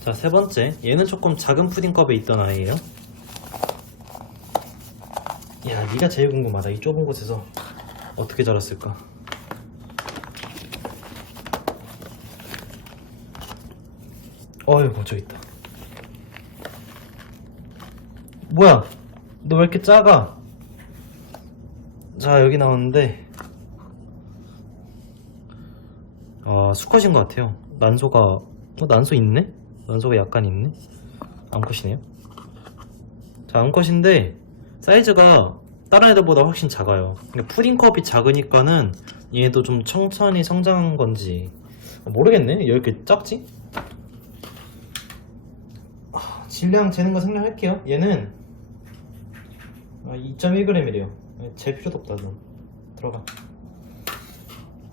자, 세 번째. 얘는 조금 작은 푸딩컵에 있던 아이예요. 야, 네가 제일 궁금하다. 이 좁은 곳에서 어떻게 자랐을까? 어이구, 저기 있다. 뭐야? 너 왜 이렇게 작아? 자, 여기 나오는데 수컷인 것 같아요. 난소가 난소 있네? 난소가 약간 있네? 암컷이네요. 자, 암컷인데 사이즈가 다른 애들보다 훨씬 작아요. 그러니까 푸딩컵이 작으니까는 얘도 좀 천천히 성장한 건지 모르겠네. 왜 이렇게 작지? 질량 재는 거 생략할게요. 얘는 2.1g이래요. 재 필요도 없다. 좀 들어가.